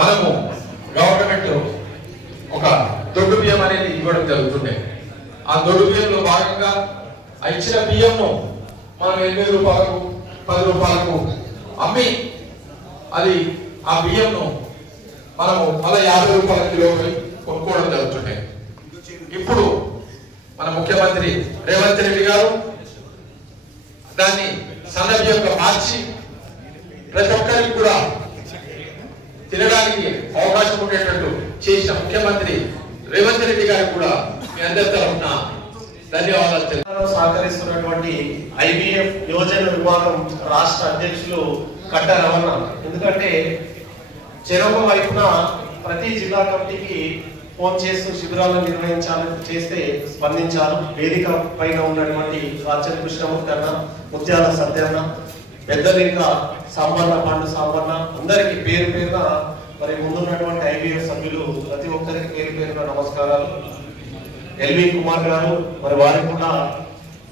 మనము గవర్నమెంట్ ఒక దొడ్డు బియ్యం అనేది ఇవ్వడం జరుగుతుంది. ఆ దొడ్డు బియ్యంలో భాగంగా ఇచ్చిన బియ్యంను మనం 8 రూపాయలకు 10 రూపాయలకు అమ్మి అది ఆ బియ్యంను మనము మళ్ళీ 50 రూపాయల కిలోకి కొనుక్కోవడం జరుగుతుంది. ఇప్పుడు మన ముఖ్యమంత్రి రేవంత్ రెడ్డి గారు దాన్ని సన్న బియ్యంగా మార్చి ప్రతి ఒక్కరికి కూడా తినడానికి అవకాశం ఉండేటట్టు చేసిన ముఖ్యమంత్రి రేవంత్ రెడ్డి గారికి కూడా మీ అందరి తరఫున ధన్యవాదాలు. సహకరిస్తున్నటువంటి ఐబిఎఫ్ యోజన విభాగం రాష్ట్ర అధ్యక్షులు కట్ట రమణ, ఎందుకంటే చెరొక వైపున ప్రతి జిల్లా కమిటీకి ఫోన్ చేస్తూ శిబిరాలను నిర్వహించాలని చేస్తే స్పందించారు. వేదిక పైన ఉన్నటువంటి రాచన కృష్ణమూర్తి అన్న, ముత్యాల సత్యన్న, పెద్దలు ఇంకా సంబర్ణ పండు సంబర్ణ అందరికి పేరు పేరున మరి ముందున్నటువంటి ఐబిఎఫ్ సభ్యులు ప్రతి ఒక్కరికి పేరు పేరున నమస్కారాలు. ఎల్వి కుమార్ గారు మరి వారికి కూడా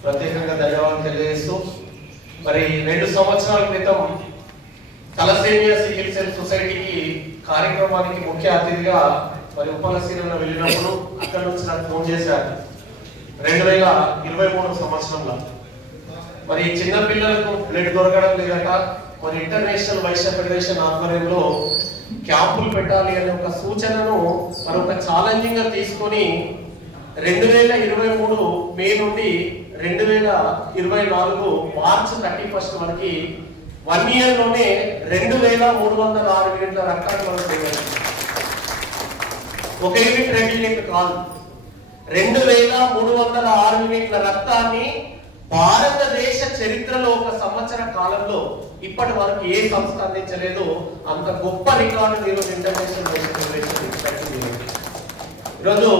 ప్రత్యేకంగా ధన్యవాదాలు తెలియజేస్తూ, మరి 2 సంవత్సరాల క్రితం తలసేమియా సికిల్ సెల్ సొసైటీకి కార్యక్రమానికి ముఖ్య అతిథిగా మరి ఉపలసీన వెళ్ళినప్పుడు అక్కడ నుంచి నాకు ఫోన్ చేశారు 2023 సంవత్సరంలో. మరి చిన్న పిల్లలకు బ్లడ్ దొరకడం లేదట, మరి ఇంటర్నేషనల్ వైశ్య ఫెడరేషన్ ఆధ్వర్యంలో క్యాంపులు పెట్టాలి అనే ఒక సూచనను మరి ఒక ఛాలెంజింగ్ గా తీసుకొని 2023 మే నుండి 2024 మార్చ్ 31 వరకు 1 ఇయర్ లోనే 2306 యూనిట్ల రక్తాన్ని మనం చేయగలిగాం. ఒక యూనిట్ 2 యూనిట్లు కాదు, 2306 యూనిట్ల రక్తాన్ని భారతదేశ చరిత్రలో ఒక సంవత్సర కాలంలో ఇప్పటి వరకు ఏ సంస్థ అందించలేదు. అంత గొప్ప రికార్డు ఈరోజు ఇంటర్నేషనల్ వైశ్య ఫెడరేషన్. ఈరోజు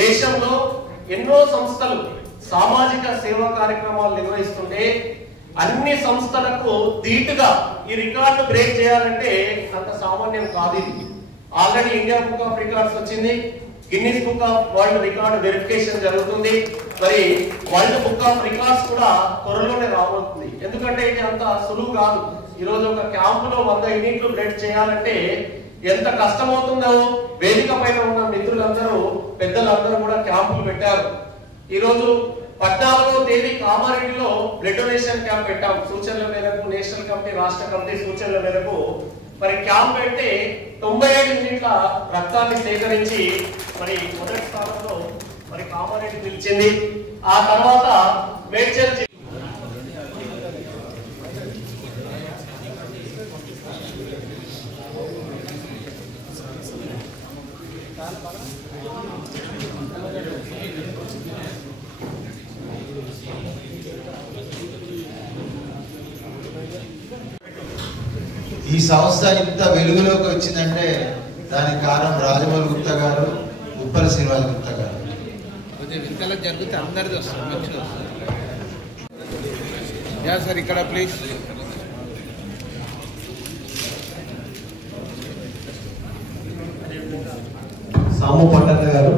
దేశంలో ఎన్నో సంస్థలు సామాజిక సేవా కార్యక్రమాలు నిర్వహిస్తుంటే అన్ని సంస్థలకు ధీటుగా ఈ రికార్డు బ్రేక్ చేయాలంటే అంత సామాన్యం కాదు. ఇది already India book of records వచ్చింది, Guinness book of world record verification జరుగుతుంది, మరి వరల్డ్ బుక్ ఆఫ్ రికార్డ్స్ కూడా త్వరలోనే రాబోతుంది. ఎందుకంటే ఇది అంత సులువు కాదు. ఈరోజు ఒక క్యాంపులో 100 యూనిట్లు బ్లడ్ చేయాలంటే ఎంత కష్టమవుతుందో వేదిక పైన ఉన్న మిత్రులందరూ పెద్దలందరూ కూడా క్యాంపులు పెట్టారు. ఈరోజు 14వ తేదీ కామారెడ్డిలో బ్లడ్ డొనేషన్ క్యాంప్ పెట్టాం. సూచనల మేరకు నేషనల్ కమిటీ, రాష్ట్ర కమిటీ సూచనల మేరకు మరి క్యాంప్ పెడితే 97 యూనిట్ల రక్తాన్ని సేకరించి మరి మొదటి స్థానంలో మరి కామారెడ్డి నిలిచింది. ఆ తర్వాత మేడ్చల్ ఈ సంస్థ ఇంత వెలుగులోకి వచ్చిందంటే దానికి కారణం రాజమౌళి గుప్తా గారు, ఉప్పల శ్రీనివాస్ గుప్తా గారు. వింతలో జరిగితే అందరిది వస్తుంది, మంచిగా వస్తుంది. సార్ ఇక్కడ ప్లీజ్. సాము పట్టణ గారు.